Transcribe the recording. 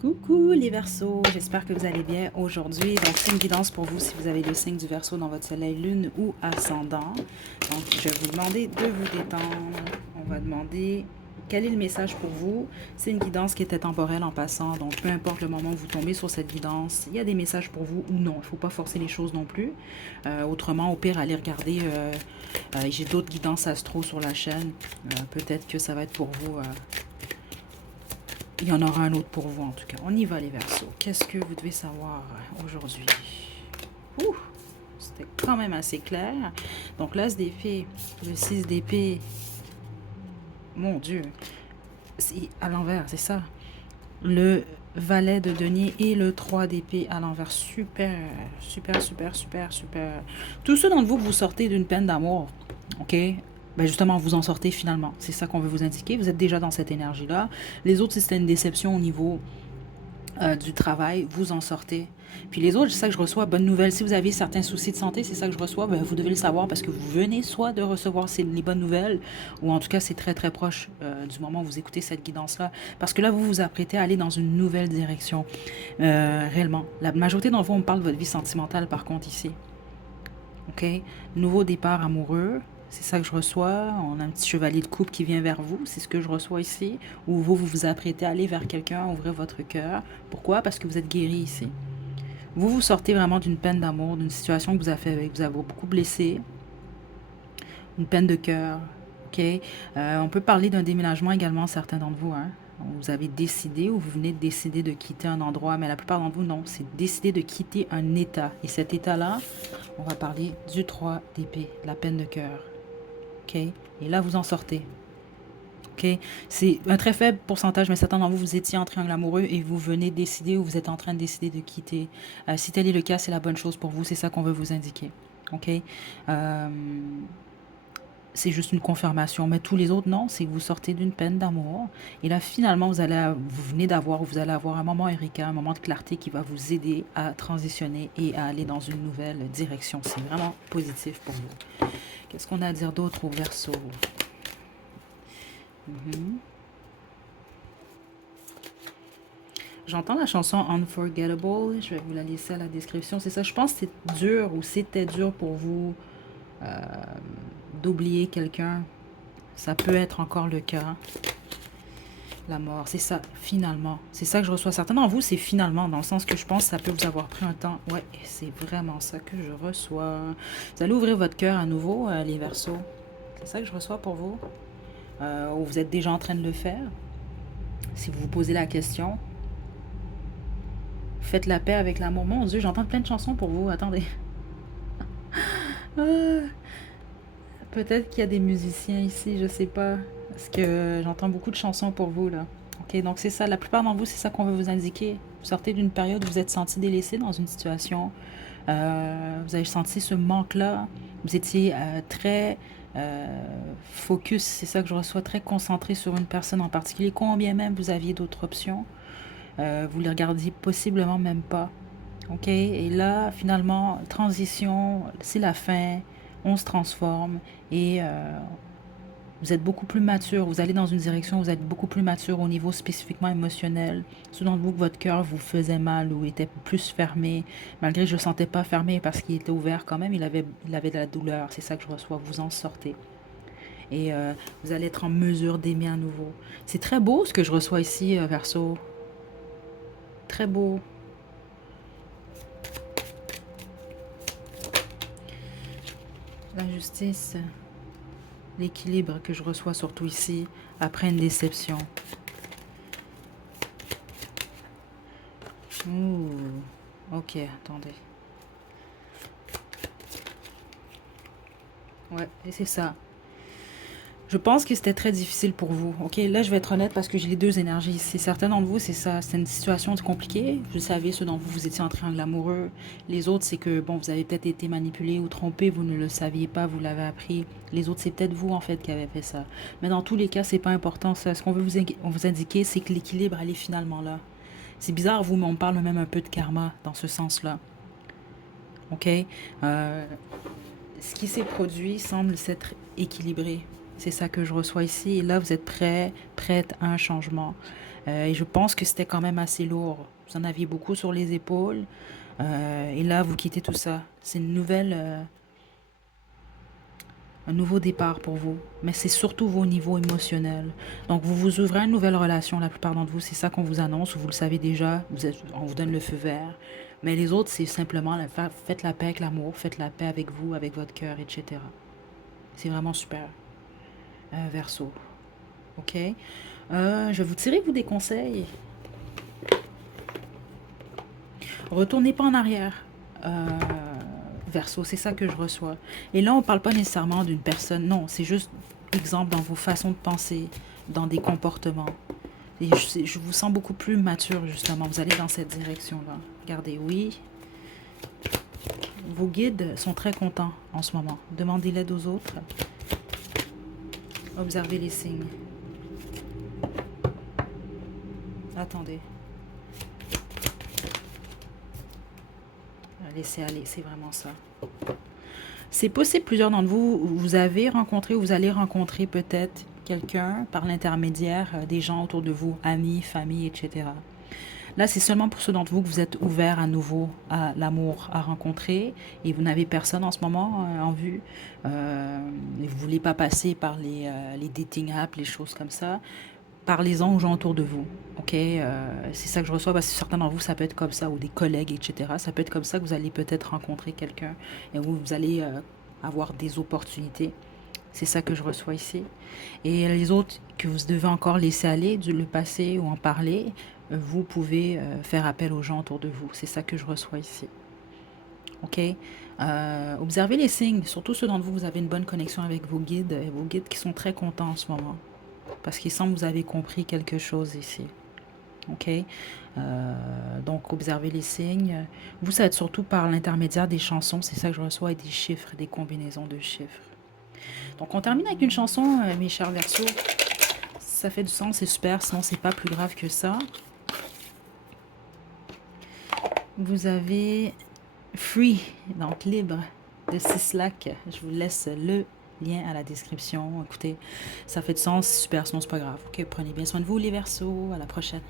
Coucou les Verseaux, j'espère que vous allez bien aujourd'hui. Donc, c'est une guidance pour vous si vous avez le signe du Verseau dans votre soleil, lune ou ascendant. Donc, je vais vous demander de vous détendre. On va demander quel est le message pour vous. C'est une guidance qui était temporelle en passant. Donc, peu importe le moment où vous tombez sur cette guidance, il y a des messages pour vous ou non. Il ne faut pas forcer les choses non plus. Autrement, au pire, allez regarder. J'ai d'autres guidances astro sur la chaîne. Peut-être que ça va être pour vous. Il y en aura un autre pour vous en tout cas. On y va les Verseaux. Qu'est-ce que vous devez savoir aujourd'hui? Ouh, c'était quand même assez clair. Donc l'as d'épée, le 6 d'épée. Mon Dieu. C'est à l'envers, c'est ça. Le valet de denier et le 3 d'épée à l'envers. Super, super, super, super, super. Tous ceux d'entre vous que vous sortez d'une peine d'amour, ok? Ben justement, vous en sortez finalement. C'est ça qu'on veut vous indiquer. Vous êtes déjà dans cette énergie-là. Les autres, si c'était une déception au niveau du travail, vous en sortez. Puis les autres, c'est ça que je reçois. Bonne nouvelle, si vous avez certains soucis de santé, c'est ça que je reçois, ben, vous devez le savoir parce que vous venez soit de recevoir les bonnes nouvelles, ou en tout cas c'est très très proche du moment où vous écoutez cette guidance-là. Parce que là, vous vous apprêtez à aller dans une nouvelle direction. Réellement. La majorité d'entre vous, on parle de votre vie sentimentale par contre ici. OK? Nouveau départ amoureux. C'est ça que je reçois. On a un petit chevalier de coupe qui vient vers vous. C'est ce que je reçois ici. Ou vous vous apprêtez à aller vers quelqu'un, ouvrir votre cœur. Pourquoi? Parce que vous êtes guéri ici. Vous sortez vraiment d'une peine d'amour, d'une situation que vous avez fait avec, vous avez beaucoup blessé, une peine de cœur. OK? On peut parler d'un déménagement également, certains d'entre vous. Hein? Vous avez décidé ou vous venez de décider de quitter un endroit, mais la plupart d'entre vous, non. C'est décider de quitter un état. Et cet état-là, on va parler du 3 d'épée, la peine de cœur. OK? Et là, vous en sortez. OK? C'est un très faible pourcentage, mais certains d'entre vous, vous étiez en triangle amoureux et vous venez décider ou vous êtes en train de décider de quitter. Si tel est le cas, c'est la bonne chose pour vous. C'est ça qu'on veut vous indiquer. OK? C'est juste une confirmation. Mais tous les autres, non, c'est que vous sortez d'une peine d'amour. Et là, finalement, vous venez d'avoir, vous allez avoir un moment Eureka, un moment de clarté qui va vous aider à transitionner et à aller dans une nouvelle direction. C'est vraiment positif pour vous. Qu'est-ce qu'on a à dire d'autre au Verseau? J'entends la chanson Unforgettable. Je vais vous la laisser à la description. C'est ça, je pense que c'est dur ou c'était dur pour vous d'oublier quelqu'un. Ça peut être encore le cas. La mort, c'est ça, finalement. C'est ça que je reçois. Certains d'entre vous, c'est finalement, dans le sens que je pense que ça peut vous avoir pris un temps. Ouais, c'est vraiment ça que je reçois. Vous allez ouvrir votre cœur à nouveau, les Verseaux. C'est ça que je reçois pour vous. Ou vous êtes déjà en train de le faire. Si vous vous posez la question, faites la paix avec l'amour. Mon Dieu, j'entends plein de chansons pour vous. Attendez. Ah, peut-être qu'il y a des musiciens ici, je sais pas. Parce que j'entends beaucoup de chansons pour vous, là. Ok, donc c'est ça. La plupart d'entre vous, c'est ça qu'on veut vous indiquer. Vous sortez d'une période où vous êtes senti délaissé dans une situation. Vous avez senti ce manque-là. Vous étiez très focus, c'est ça que je reçois, très concentré sur une personne en particulier. Combien même vous aviez d'autres options. Vous les regardiez possiblement même pas. OK? Et là, finalement, transition, c'est la fin, on se transforme et vous êtes beaucoup plus mature. Vous allez dans une direction où vous êtes beaucoup plus mature au niveau spécifiquement émotionnel. Ceux d'entre vous que votre cœur vous faisait mal ou était plus fermé, malgré que je ne le sentais pas fermé parce qu'il était ouvert quand même, il avait de la douleur. C'est ça que je reçois. Vous en sortez. Et vous allez être en mesure d'aimer à nouveau. C'est très beau ce que je reçois ici, Verseau. Très beau. La justice, l'équilibre que je reçois surtout ici, après une déception. Ouh, ok, attendez. Ouais, et c'est ça. Je pense que c'était très difficile pour vous. Ok, là je vais être honnête parce que j'ai les deux énergies. C'est certains d'entre vous, c'est ça. C'est une situation compliquée. Vous savez, ceux d'entre vous, vous étiez en triangle amoureux. Les autres, c'est que bon, vous avez peut-être été manipulé ou trompé, vous ne le saviez pas, vous l'avez appris. Les autres, c'est peut-être vous en fait qui avez fait ça. Mais dans tous les cas, c'est pas important. Ça. Ce qu'on veut vous indiquer, c'est que l'équilibre, elle est finalement là. C'est bizarre, vous, mais on parle même un peu de karma dans ce sens-là. Ok. Ce qui s'est produit semble s'être équilibré. C'est ça que je reçois ici. Et là, vous êtes prête à un changement. Et je pense que c'était quand même assez lourd. Vous en aviez beaucoup sur les épaules. Et là, vous quittez tout ça. C'est une nouvelle, un nouveau départ pour vous. Mais c'est surtout vos niveaux émotionnels. Donc, vous vous ouvrez à une nouvelle relation. La plupart d'entre vous, c'est ça qu'on vous annonce. Ou vous le savez déjà. On vous donne le feu vert. Mais les autres, c'est simplement faites la paix avec l'amour. Faites la paix avec vous, avec votre cœur, etc. C'est vraiment super. Verseau. OK? Je vais vous tirer, vous, des conseils. Retournez pas en arrière. Verseau, c'est ça que je reçois. Et là, on parle pas nécessairement d'une personne. Non, c'est juste exemple dans vos façons de penser, dans des comportements. Et je vous sens beaucoup plus mature, justement. Vous allez dans cette direction-là. Regardez, oui. Vos guides sont très contents en ce moment. Demandez l'aide aux autres. Observez les signes. Attendez. Laissez aller, c'est vraiment ça. C'est possible, plusieurs d'entre vous, vous avez rencontré ou vous allez rencontrer peut-être quelqu'un par l'intermédiaire des gens autour de vous, amis, famille, etc. Là, c'est seulement pour ceux d'entre vous que vous êtes ouverts à nouveau à l'amour, à rencontrer, et vous n'avez personne en ce moment en vue. Vous ne voulez pas passer par les dating apps, les choses comme ça. Parlez-en aux gens autour de vous, ok? C'est ça que je reçois, parce que certains d'entre vous, ça peut être comme ça, ou des collègues, etc. Ça peut être comme ça que vous allez peut-être rencontrer quelqu'un et où vous allez avoir des opportunités. C'est ça que je reçois ici. Et les autres que vous devez encore laisser aller, le passé ou en parler, vous pouvez faire appel aux gens autour de vous. C'est ça que je reçois ici. Ok? Observez les signes, surtout ceux d'entre vous, vous avez une bonne connexion avec vos guides qui sont très contents en ce moment. Parce qu'il semble que vous avez compris quelque chose ici. Ok? Donc, observez les signes. Vous, ça va être surtout par l'intermédiaire des chansons. C'est ça que je reçois, et des chiffres, des combinaisons de chiffres. Donc, on termine avec une chanson, mes chers Verseaux. Ça fait du sens, c'est super. Sinon, c'est pas plus grave que ça. Vous avez Free, donc libre, de Sislak. Je vous laisse le lien à la description. Écoutez, ça fait du sens, super, sinon c'est pas grave. Ok, prenez bien soin de vous, les Verseaux. À la prochaine.